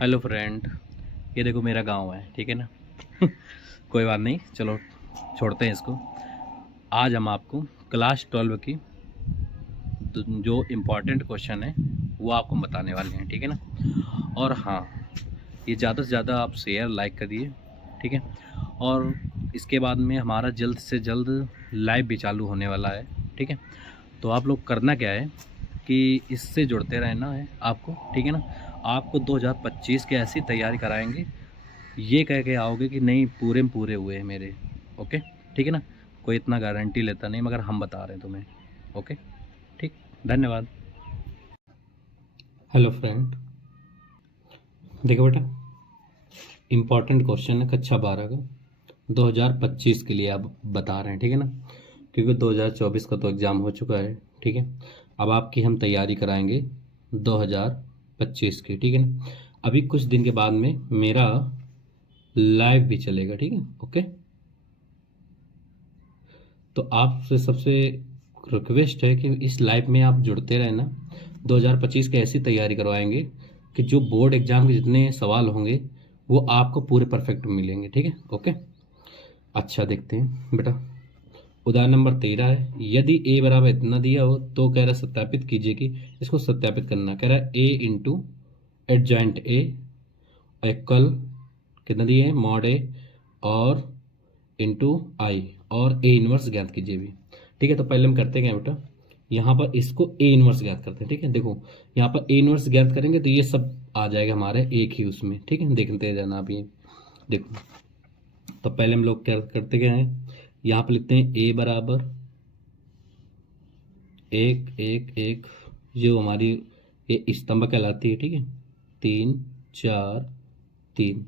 Hello friend, ये देखो मेरा गांव है, ठीक है ना। कोई बात नहीं, चलो छोड़ते हैं इसको। आज हम आपको क्लास 12 की जो इम्पोर्टेंट क्वेश्चन है वो आपको बताने वाले हैं, ठीक है ना। और हाँ, ये ज़्यादा से ज़्यादा आप शेयर लाइक करिए, ठीक है। और इसके बाद में हमारा जल्द से जल्द लाइव भी चालू होने वाला है, ठीक है। तो आप लोग करना क्या है कि इससे जुड़ते रहना है आपको, ठीक है ना। आपको 2025 के ऐसी तैयारी कराएंगे, ये कह के आओगे कि नहीं पूरे में पूरे हुए हैं मेरे। ओके, ठीक है ना। कोई इतना गारंटी लेता नहीं, मगर हम बता रहे हैं तुम्हें। ओके, ठीक, धन्यवाद। हेलो फ्रेंड, देखो बेटा, इम्पॉर्टेंट क्वेश्चन है कक्षा 12 का 2025 के लिए आप बता रहे हैं, ठीक है ना। क्योंकि 2024 का तो एग्ज़ाम हो चुका है, ठीक है। अब आपकी हम तैयारी कराएंगे 2025 की, ठीक है ना। अभी कुछ दिन के बाद में मेरा लाइव भी चलेगा, ठीक है। ओके, तो आपसे सबसे रिक्वेस्ट है कि इस लाइव में आप जुड़ते रहना। 2025 की ऐसी तैयारी करवाएंगे कि जो बोर्ड एग्जाम के जितने सवाल होंगे वो आपको पूरे परफेक्ट मिलेंगे, ठीक है। ओके, अच्छा देखते हैं बेटा। उदाहरण नंबर 13 है, यदि ए बराबर इतना दिया हो तो कह रहा है सत्यापित कीजिए कि इसको सत्यापित करना। कह रहा है ए इंटू एडजॉइंट ए इक्वल कितना दिए है मॉड ए और इंटू आई और ए इनवर्स ज्ञात कीजिए भी, ठीक है। तो पहले हम करते क्या बेटा, यहाँ पर इसको ए इनवर्स ज्ञात करते हैं, ठीक है। देखो यहाँ पर ए इनवर्स ज्ञात करेंगे तो ये सब आ जाएगा हमारे एक ही उसमें, ठीक है। देखते जाना आप ये देखो। तो पहले हम लोग क्या करते क्या हैं, यहाँ पर लिखते हैं ए बराबर एक एक एक, जो हमारी ये स्तंभ कहलाती है, ठीक है। 3 4 3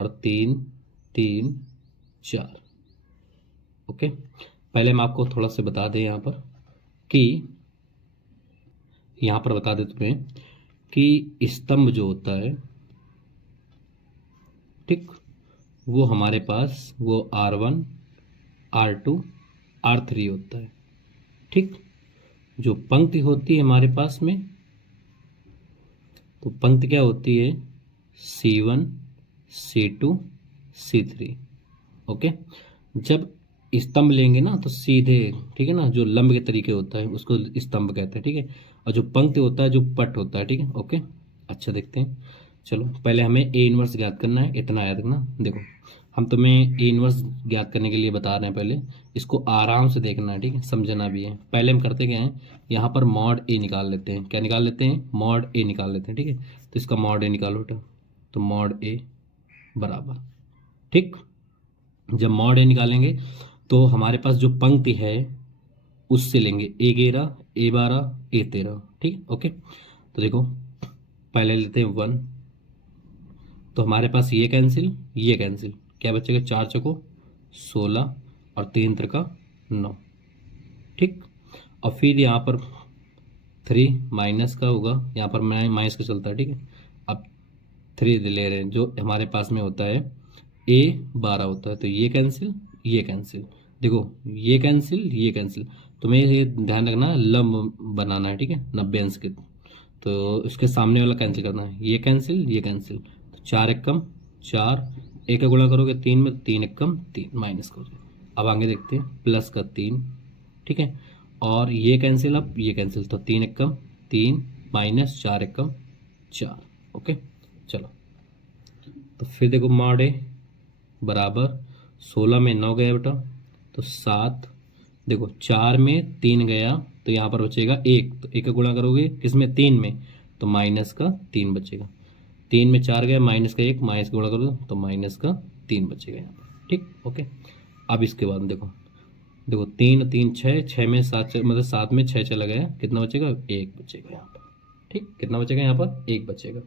और 3 3 4। ओके, पहले हम आपको थोड़ा सा बता दें यहाँ पर कि यहाँ पर बता देते हैं कि स्तंभ जो होता है, ठीक, वो हमारे पास वो R1 R2 R3 होता है, ठीक। जो पंक्ति होती है हमारे पास में, तो पंक्ति क्या होती है C1 C2 C3। ओके, जब स्तंभ लेंगे ना तो सीधे, ठीक है ना, जो लंब के तरीके होता है उसको स्तंभ कहते हैं, ठीक है। और जो पंक्ति होता है जो पट होता है, ठीक है। ओके, अच्छा देखते हैं। चलो पहले हमें ए इनवर्स ज्ञात करना है, इतना याद रखना। देखो हम तुम्हें ए इनवर्स ज्ञात करने के लिए बता रहे हैं, पहले इसको आराम से देखना है, ठीक है, समझना भी है। पहले हम करते क्या हैं, यहाँ पर मॉड ए निकाल लेते हैं। क्या निकाल लेते हैं, मॉड ए निकाल लेते हैं, ठीक है। तो इसका मॉड ए निकालो बेटा, तो मॉड ए बराबर, ठीक। जब मॉड ए निकालेंगे तो हमारे पास जो पंक्ति है उससे लेंगे A11 A12 A13, ठीक। ओके, तो देखो पहले लेते हैं 1, तो हमारे पास ये कैंसिल, क्या बचेगा, 4 चौको 16 और 3 त्रिका 9, ठीक। और फिर यहाँ पर 3 माइनस का होगा, यहाँ पर माइनस का चलता है, ठीक है। अब 3 ले रहे हैं, जो हमारे पास में होता है A12 होता है, तो ये कैंसिल, देखो ये कैंसिल। तुम्हें ये ध्यान रखना है, लंब बनाना है, ठीक है, 90 अंश के। तो इसके सामने वाला कैंसिल करना है, ये कैंसिल। तो 4 एकम 4, एक का गुणा करोगे 3 में, 3 एकम 3 माइनस करोगे। अब आगे देखते हैं, प्लस का 3, ठीक है। और ये कैंसिल, अब ये कैंसिल, तो 3 एकम 3 माइनस 4 एकम 4। ओके, चलो तो फिर देखो मॉड ए बराबर 16 में 9 गया बेटा, तो 7। देखो 4 में 3 गया तो यहाँ पर बचेगा 1, तो 1 का गुणा करोगे किसमें, 3 में, तो माइनस का 3 बचेगा। 3 में 4 गया, माइनस का 1, माइनस का गुणा करो तो माइनस का 3 बचेगा यहाँ पर, ठीक। ओके, अब इसके बाद देखो देखो 3 3 6, 6 में 7 मतलब 7 में 6 चला गया, कितना बचेगा, 1 बचेगा यहाँ पर, ठीक। कितना बचेगा यहाँ पर, 1 बचेगा।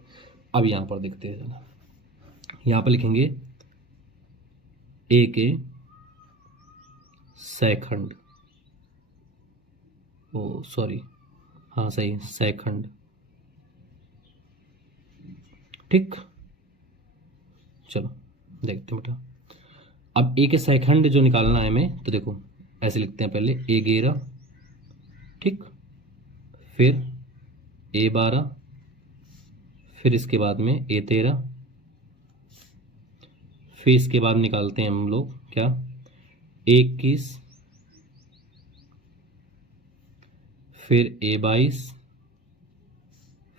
अब यहाँ पर देखते हैं जरा, यहाँ पर लिखेंगे ए के सेखंड, ओ सॉरी, हाँ सही, सेखंड, ठीक। चलो देखते हैं बेटा, अब ए के सेखंड जो निकालना है हमें, तो देखो ऐसे लिखते हैं, पहले A11, ठीक, फिर A12, फिर इसके बाद में A13, फिर इसके बाद निकालते हैं हम लोग क्या, A21, फिर A22,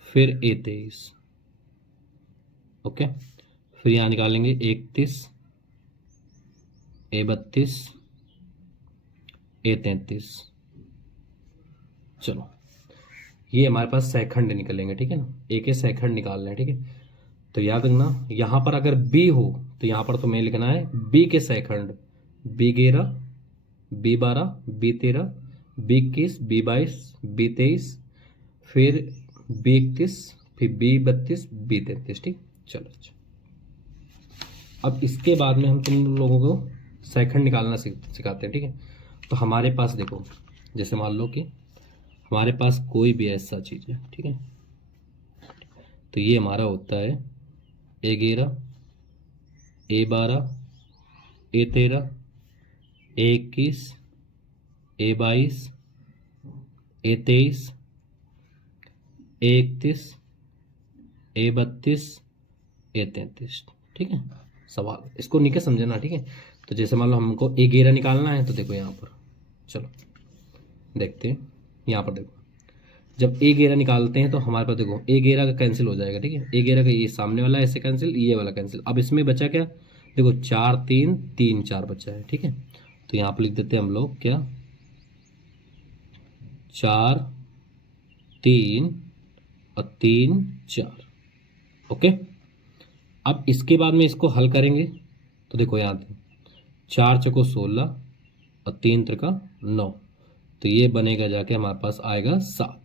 फिर A23। ओके, फिर यहाँ निकालेंगे 31, A32, A33। चलो, ये हमारे पास सैखंड निकलेंगे, ठीक है ना, एक सैखंड निकालना है, ठीक है। तो याद रखना, यहाँ पर अगर बी हो तो यहाँ पर तुम्हें लिखना है बी के सैखंड, B11, B12, B13, B21, B22, B23, फिर B31, फिर B32, B33, ठीक। चलो अच्छा, अब इसके बाद में हम तुम लोगों को सैखंड निकालना सिखाते हैं, ठीक है। तो हमारे पास देखो, जैसे मान लो कि हमारे पास कोई भी ऐसा चीज़ है, ठीक है, तो ये हमारा होता है A11, A12, A13, A21, A22, A23, A31, A32, A33, ठीक है। सवाल इसको निके समझना, ठीक है। तो जैसे मान लो हमको A11 निकालना है, तो देखो यहाँ पर, चलो देखते हैं, यहाँ पर देखो, जब A11 निकालते हैं तो हमारे पास देखो A11 का कैंसिल हो जाएगा, ठीक है। A11 का ये सामने वाला ऐसे कैंसिल, ये वाला कैंसिल। अब इसमें बचा क्या, देखो 4 3 3 4 बचा है, ठीक है। तो यहाँ पर लिख देते हैं हम लोग क्या, 4 3 और 3 4। ओके, अब इसके बाद में इसको हल करेंगे तो देखो यहाँ पे 4 चौको 16 और 3 त्रिका 9, तो ये बनेगा जाके हमारे पास आएगा 7।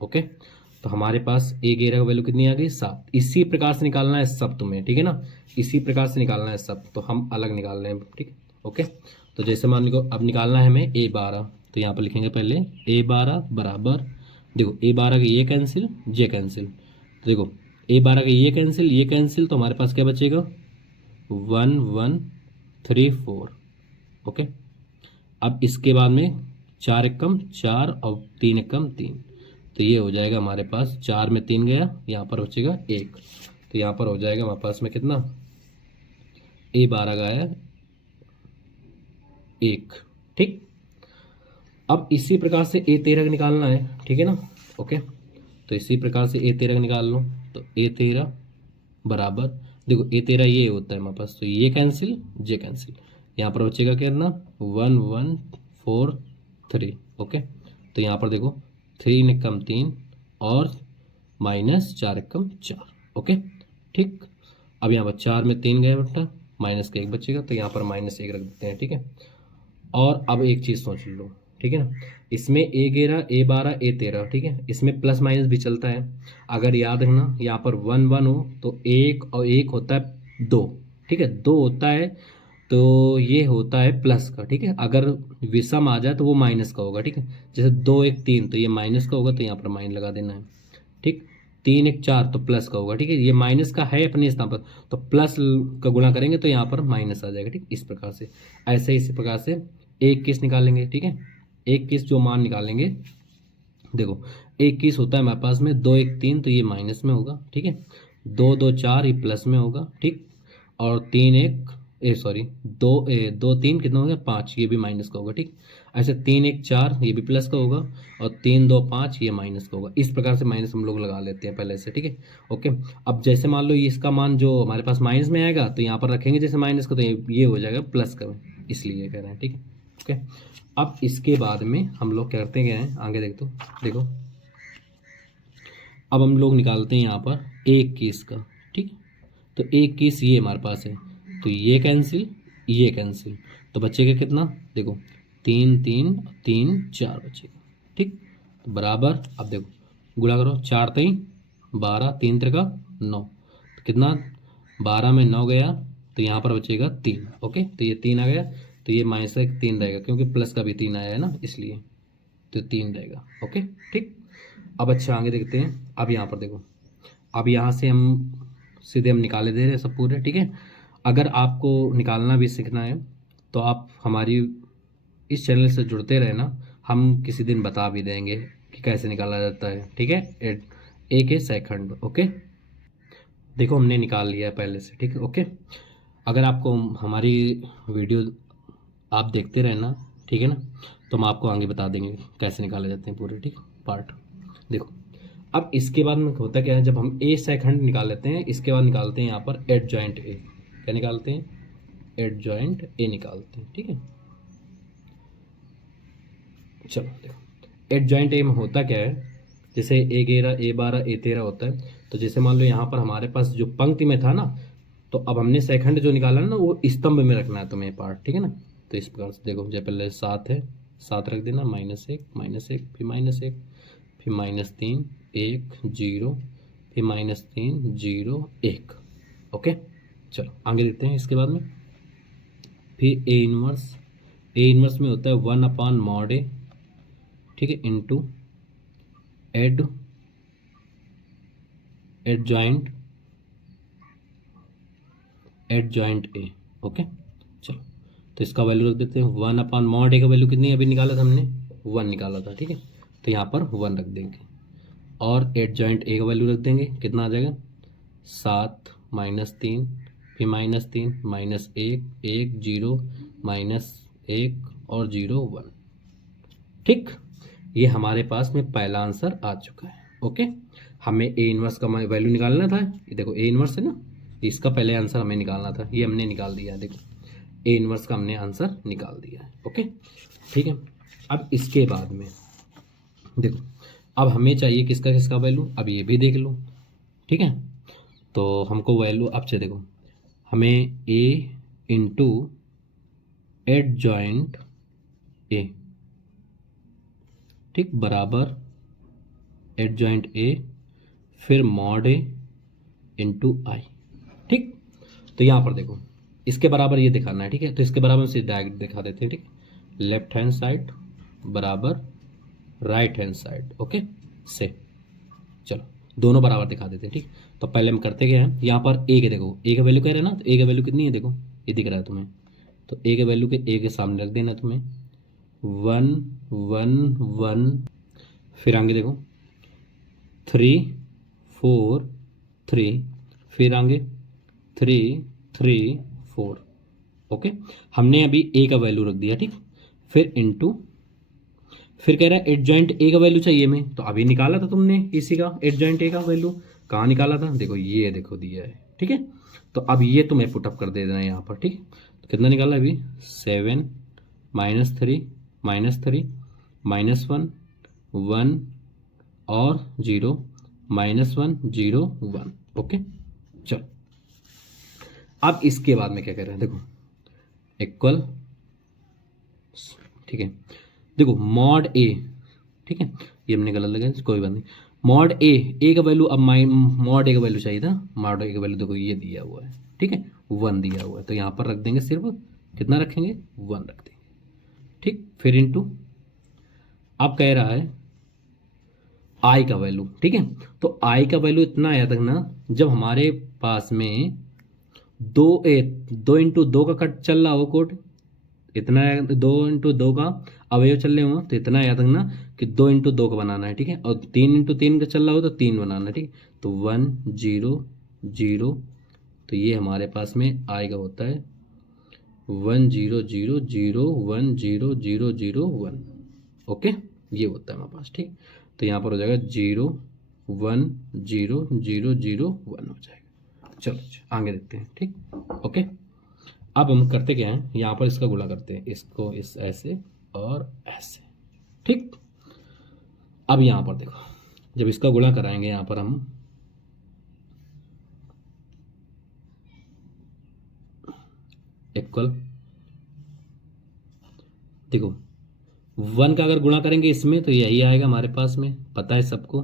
ओके, तो हमारे पास A11 का वैल्यू कितनी आ गई, 7। इसी प्रकार से निकालना है सब तुम्हें, ठीक है ना, इसी प्रकार से निकालना है सब, तो हम अलग निकाल रहे हैं, ठीक। ओके, तो जैसे मान लो अब निकालना है हमें A12, तो यहाँ पर लिखेंगे पहले A12 बराबर, देखो A12 का ये कैंसिल, ये कैंसिल, तो देखो A12 का ये कैंसिल, ये कैंसिल, तो हमारे पास क्या बचेगा 1 1 3 4। ओके, अब इसके बाद में 4 एकम 4 और 3 एकम 3, तो ये हो जाएगा हमारे पास 4 में 3 गया, यहाँ पर बचेगा 1, तो यहाँ पर हो जाएगा हमारे पास में कितना, A12 का आया 1, ठीक। अब इसी प्रकार से A13 का निकालना है, ठीक है ना। ओके, तो इसी प्रकार से A13 का निकाल लो, तो A13 बराबर, देखो A13 ये होता है हमारे पास, तो ये कैंसिल, ये कैंसिल, यहाँ पर बचेगा कितना 1 1 4 3। ओके, तो यहाँ पर देखो 3 एकम 3 और माइनस 4 एकम 4। ओके, ठीक। अब यहाँ पर 4 में 3 गए बेटा, माइनस का 1 बचेगा, तो यहाँ पर -1 रख देते हैं, ठीक है। और अब एक चीज़ सोच लो, ठीक है ना, इसमें A11 A12 A13, ठीक है, इसमें प्लस माइनस भी चलता है। अगर याद रखना यहाँ पर 1 1 हो तो 1 और 1 होता है 2, ठीक है, 2 होता है तो ये होता है प्लस का, ठीक है। अगर विषम आ जाए तो वो माइनस का होगा, ठीक है। जैसे 2 1 3 तो ये माइनस का होगा, तो यहाँ पर माइनस लगा देना है, ठीक। 3 1 4 तो प्लस का होगा, ठीक है, ये माइनस का है अपने स्थान पर, तो प्लस का गुणा करेंगे तो यहाँ पर माइनस आ जाएगा, ठीक। इस प्रकार से, ऐसे इसी प्रकार से 21 निकालेंगे, ठीक है। 21 जो मान निकालेंगे, देखो 21 होता है हमारे पास में 2 1 3, तो ये माइनस में होगा, ठीक है। 2 2 4 ये प्लस में होगा, ठीक। और 3 1 सॉरी 2 2 3 कितना हो गया 5, ये भी माइनस का होगा, ठीक। ऐसे 3 1 4 ये भी प्लस का होगा, और 3 2 5 ये माइनस का होगा। इस प्रकार से माइनस हम लोग लगा लेते हैं पहले से, ठीक है। ओके, अब जैसे मान लो इसका मान जो हमारे पास माइनस में आएगा, तो यहाँ पर रखेंगे जैसे माइनस का, तो ये हो जाएगा प्लस का, इसलिए कह रहे हैं, ठीक है। ओके, अब इसके बाद में हम लोग क्या करते हैं, आगे देख, तो देखो अब हम लोग निकालते हैं यहाँ पर 21 का, ठीक। तो 21 ये हमारे पास है, तो ये कैंसिल, ये कैंसिल, तो बचेगा कितना, देखो 3 3 3 4 बचेगा, ठीक। तो बराबर, अब देखो गुणा करो, 4 3 12, 3 त्रिका 9, तो कितना 12 में 9 गया, तो यहाँ पर बचेगा 3। ओके, तो ये 3 आ गया, तो ये माइनस का 3 रहेगा, क्योंकि प्लस का भी 3 आया है ना, इसलिए तो 3 रहेगा। ओके, ठीक। अब अच्छा आगे देखते हैं, अब यहाँ पर देखो, अब यहाँ से हम सीधे हम निकाले दे रहे हैं सब पूरे, ठीक है। अगर आपको निकालना भी सीखना है तो आप हमारी इस चैनल से जुड़ते रहना, हम किसी दिन बता भी देंगे कि कैसे निकाला जाता है, ठीक है, एक सैकंड। ओके। देखो हमने निकाल लिया है पहले से, ठीक है। ओके, अगर आपको हमारी वीडियो आप देखते रहना, ठीक है ना, तो हम आपको आगे बता देंगे कैसे निकाले जाते हैं पूरे, ठीक पार्ट। देखो अब इसके बाद में होता क्या है, जब हम ए सेकंड निकाल लेते हैं, इसके बाद निकालते हैं यहाँ पर एडजॉइंट ए। क्या निकालते हैं? एडजॉइंट ए निकालते हैं, ठीक है। चलो देखो एडजॉइंट ए में होता क्या है, जैसे A11 A12 A13 होता है, तो जैसे मान लो यहाँ पर हमारे पास जो पंक्ति में था ना, तो अब हमने सेकंड जो निकाला ना वो स्तंभ में रखना है तुम्हें पार्ट, ठीक है ना। तो इस प्रकार से देखो, जब पहले 7 है, 7 रख देना, -1 -1 फिर -1 फिर -3 1 0 फिर -3 0 1। ओके, चलो आगे देखते हैं इसके बाद में। फिर ए इनवर्स में होता है 1/mod A, ठीक है, इंटू एडजॉइंट ए। ओके, चलो तो इसका वैल्यू रख देते हैं 1/mod A का वैल्यू कितनी अभी निकाला था हमने? 1 निकाला था, ठीक है, तो यहाँ पर 1 रख देंगे। और एडजॉइंट ए का वैल्यू रख देंगे, कितना आ जाएगा? 7 -3 फिर -3 -1 1 0 -1 और 0 1, ठीक। ये हमारे पास में पहला आंसर आ चुका है। ओके, हमें ए इनवर्स का वैल्यू निकालना था। ये देखो ए इनवर्स है ना, इसका पहले आंसर हमें निकालना था, ये हमने निकाल दिया है। देखो ए इनवर्स का हमने आंसर निकाल दिया है। ओके, ठीक है। अब इसके बाद में देखो, अब हमें चाहिए किसका किसका वैल्यू, अब ये भी देख लो, ठीक है। तो हमको वैल्यू अब से देखो, हमें ए इंटू एडजॉइंट ए, ठीक, बराबर एडजॉइंट ए फिर मॉड ए इंटू आई, ठीक। तो यहाँ पर देखो इसके बराबर ये दिखाना है, ठीक है। तो इसके बराबर से डायरेक्ट दिखा देते हैं, ठीक। लेफ्ट हैंड साइड बराबर राइट हैंड साइड, ओके से, चलो दोनों बराबर दिखा देते हैं, ठीक। तो पहले हम करते क्या है, यहाँ पर ए के देखो, ए का वैल्यू कह रहे हैं ना, तो ए का वैल्यू कितनी है देखो, ये दिख रहा है तुम्हें, तो ए के वैल्यू के ए के सामने रख देना तुम्हें 1 1 1, फिर आगे देखो 3 4 3, फिर आगे 3 3 4। ओके, हमने अभी ए का वैल्यू रख दिया, ठीक। फिर इनटू, फिर कह रहा है एडजॉइंट ए का वैल्यू चाहिए हमें, तो अभी निकाला था तुमने इसी का एडजॉइंट ए का वैल्यू, कहाँ निकाला था देखो, ये देखो दिया है, ठीक है। तो अब ये तुम्हें पुटअप कर दे देना है यहाँ पर, ठीक। तो कितना निकाला अभी 7 -3 -3 -1 1 और 0 -1 0 1। ओके, चलो अब इसके बाद में क्या कर रहे हैं देखो, इक्वल, ठीक है। देखो मॉड ए, ठीक है, ये हमने गलत लगाया, कोई बात नहीं। मॉड ए का वैल्यू, अब मॉड ए का वैल्यू चाहिए था, मॉड ए का वैल्यू देखो ये दिया हुआ है, ठीक है, 1 दिया हुआ है, तो यहाँ पर रख देंगे, सिर्फ कितना रखेंगे 1 रख देंगे, ठीक। फिर इनटू, अब कह रहा है आई का वैल्यू, ठीक है। तो आई का वैल्यू इतना आया तक ना, जब हमारे पास में 2 इंटू 2 का कट चल रहा हो कोड, इतना 2 इंटू 2 का अवयव चल रहे हो, तो इतना याद रखना कि 2 इंटू 2 का बनाना है, ठीक है। और 3 इंटू 3 का चल रहा हो तो 3 बनाना है, ठीक। तो 1 0 0, तो ये हमारे पास में आएगा होता है 1 0 0 0 1 0 0 0 1। ओके, ये होता है हमारे पास, ठीक। तो यहाँ पर हो जाएगा 0 1 0 0 0 1 हो जाएगा। चलो आगे देखते हैं, ठीक। ओके, अब हम करते क्या हैं, यहाँ पर इसका गुणा करते हैं, इसको इस ऐसे और ऐसे, ठीक। अब यहाँ पर देखो, जब इसका गुणा कराएंगे यहाँ पर हम, इक्वल, देखो 1 का अगर गुणा करेंगे इसमें तो यही आएगा हमारे पास में, पता है सबको,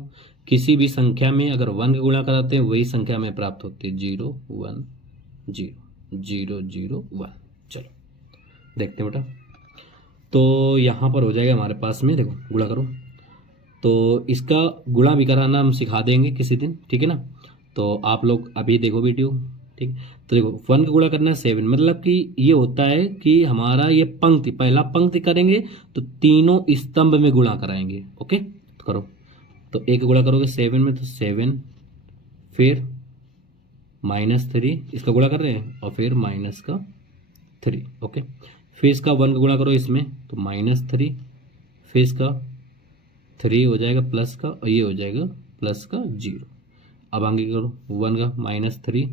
किसी भी संख्या में अगर 1 का गुणा कराते हैं वही संख्या में प्राप्त होती है, 0 1 0 0 0 1। चलो देखते हैं बेटा, तो यहाँ पर हो जाएगा हमारे पास में, देखो गुणा करो, तो इसका गुणा भी कराना हम सिखा देंगे किसी दिन, ठीक है ना। तो आप लोग अभी देखो वीडियो, ठीक। तो देखो 1 का गुणा करना है 7, मतलब कि ये होता है कि हमारा ये पंक्ति, पहला पंक्ति करेंगे तो तीनों स्तंभ में गुणा कराएंगे। ओके, तो करो, तो एक गुणा करोगे 7 में तो 7, फिर -3, इसका गुणा कर रहे हैं, और फिर -3, ओके। फिर इसका 1 का गुणा करो इसमें, तो -3, फिर इसका 3 हो जाएगा प्लस का, और ये हो जाएगा प्लस का 0। अब आगे करो 1 का -3,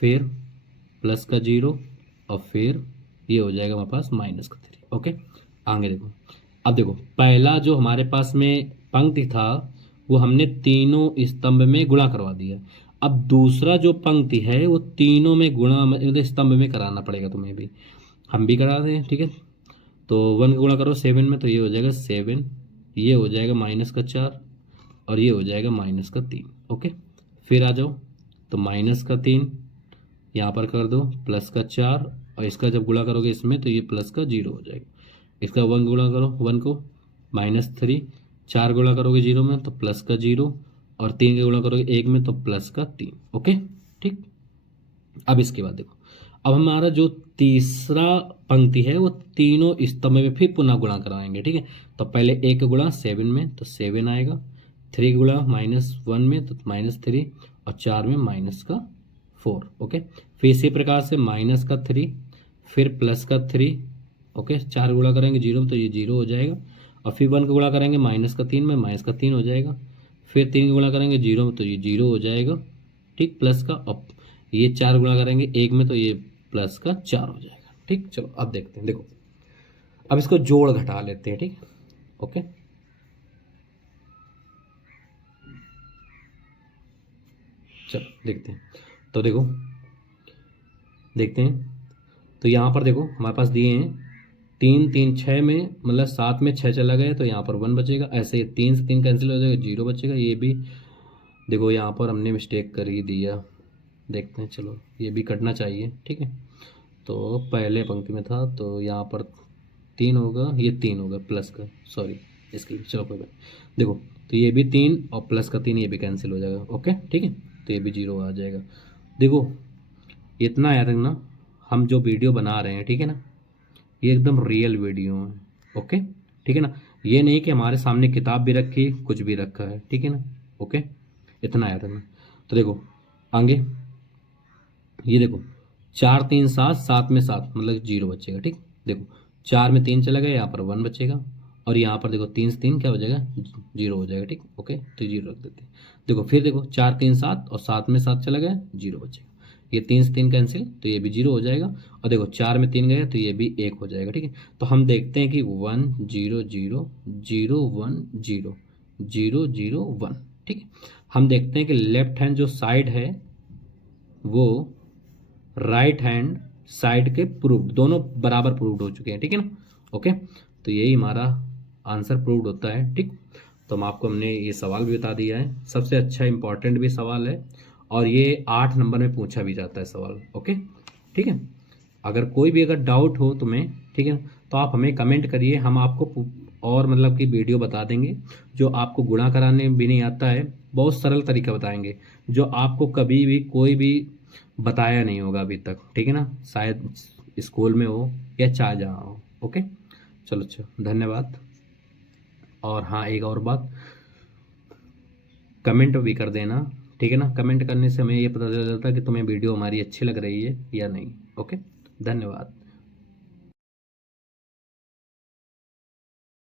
फिर प्लस का 0, और फिर ये हो जाएगा हमारे पास -3, ओके। आगे देखो, अब देखो पहला जो हमारे पास में पंक्ति था वो हमने तीनों स्तंभ में गुणा करवा दिया। अब दूसरा जो पंक्ति है वो तीनों में गुणा मतलब स्तंभ में कराना पड़ेगा तुम्हें भी, हम भी करा दें, ठीक है। तो 1 का गुणा करो 7 में, तो ये हो जाएगा 7, ये हो जाएगा -4, और ये हो जाएगा -3, ओके। फिर आ जाओ, तो -3 यहाँ पर कर दो, +4, और इसका जब गुणा करोगे इसमें तो ये प्लस का 0 हो जाएगा। इसका 1 गुणा करो 1 को, -3, 4 गुणा करोगे 0 में तो प्लस का 0, और 3 का गुणा करोगे 1 में तो प्लस का 3, ओके, ठीक। अब इसके बाद देखो, अब हमारा जो तीसरा पंक्ति है वो तीनों स्तंभ में फिर पुनः गुणा कराएंगे, ठीक है। तो पहले 1 का गुणा 7 में तो 7 आएगा, 3 का गुणा -1 में तो -3, और 4 में -4, ओके। फिर इसी प्रकार से -3, फिर +3, ओके। 4 गुणा करेंगे 0 में तो ये 0 हो जाएगा, और फिर 1 का गुणा करेंगे -3 में, -3 हो जाएगा। फिर 3 का गुणा करेंगे 0 में तो ये 0 हो जाएगा, ठीक, प्लस का। और ये 4 गुणा करेंगे 1 में तो ये प्लस का 4 हो जाएगा, ठीक। चलो अब देखते हैं, देखो अब इसको जोड़ घटा लेते हैं, ठीक, ओके। चलो देखते हैं, तो देखो देखते हैं, तो यहाँ पर देखो हमारे पास दिए हैं 3 3 6 में, मतलब 7 में 6 चला गया तो यहाँ पर 1 बचेगा। ऐसे 3 से 3 कैंसिल हो जाएगा, 0 बचेगा। ये भी देखो यहाँ पर हमने मिस्टेक कर ही दिया, देखते हैं, चलो ये भी कटना चाहिए, ठीक है। तो पहले पंक्ति में था तो यहाँ पर 3 होगा, ये 3 होगा प्लस का, सॉरी इसके लिए, चलो कोई बात। देखो तो ये भी 3 और प्लस का 3, ये भी कैंसिल हो जाएगा, ओके, ठीक है। तो ये भी 0 आ जाएगा। देखो इतना याद रखना, हम जो वीडियो बना रहे हैं, ठीक है ना, ये एकदम रियल वीडियो है, ओके, ठीक है ना। ये नहीं कि हमारे सामने किताब भी रखी कुछ भी रखा है, ठीक है ना, ओके, इतना याद रखना। तो देखो आगे, ये देखो 4 3 7, 7 में 7 मतलब 0 बचेगा, ठीक। देखो 4 में 3 चला गया, यहाँ पर 1 बचेगा, और यहाँ पर देखो 3 से 3 क्या हो जाएगा, 0 हो जाएगा, ठीक, ओके। तो 0 रख देते हैं। देखो फिर देखो 4 3 7, और 7 में 7 चला गया, 0 बचेगा। ये 3 से 3 कैंसिल, तो ये भी 0 हो जाएगा। और देखो 4 में 3 गया तो ये भी 1 हो जाएगा, ठीक है। तो हम देखते हैं कि 1 0 0 0 1 0 0 0 1, ठीक है। हम देखते हैं कि लेफ्ट हैंड जो साइड है वो राइट हैंड साइड के प्रूव्ड, दोनों बराबर प्रूव्ड हो चुके हैं, ठीक है ना, ओके। तो यही हमारा आंसर प्रूव्ड होता है, ठीक। तो हम आपको हमने ये सवाल भी बता दिया है, सबसे अच्छा इंपॉर्टेंट भी सवाल है, और ये 8 नंबर में पूछा भी जाता है सवाल, ओके, ठीक है। अगर कोई भी अगर डाउट हो तुम्हें, ठीक है, तो आप हमें कमेंट करिए, हम आपको और मतलब कि वीडियो बता देंगे। जो आपको गुणा कराने भी नहीं आता है, बहुत सरल तरीका बताएंगे, जो आपको कभी भी कोई भी बताया नहीं होगा अभी तक, ठीक है ना, शायद स्कूल में हो या चाहे जहाँ हो, ओके। चलो अच्छा, धन्यवाद। और हाँ एक और बात, कमेंट भी कर देना, ठीक है ना। कमेंट करने से हमें ये पता चल जाता है कि तुम्हें वीडियो हमारी अच्छी लग रही है या नहीं, ओके। धन्यवाद।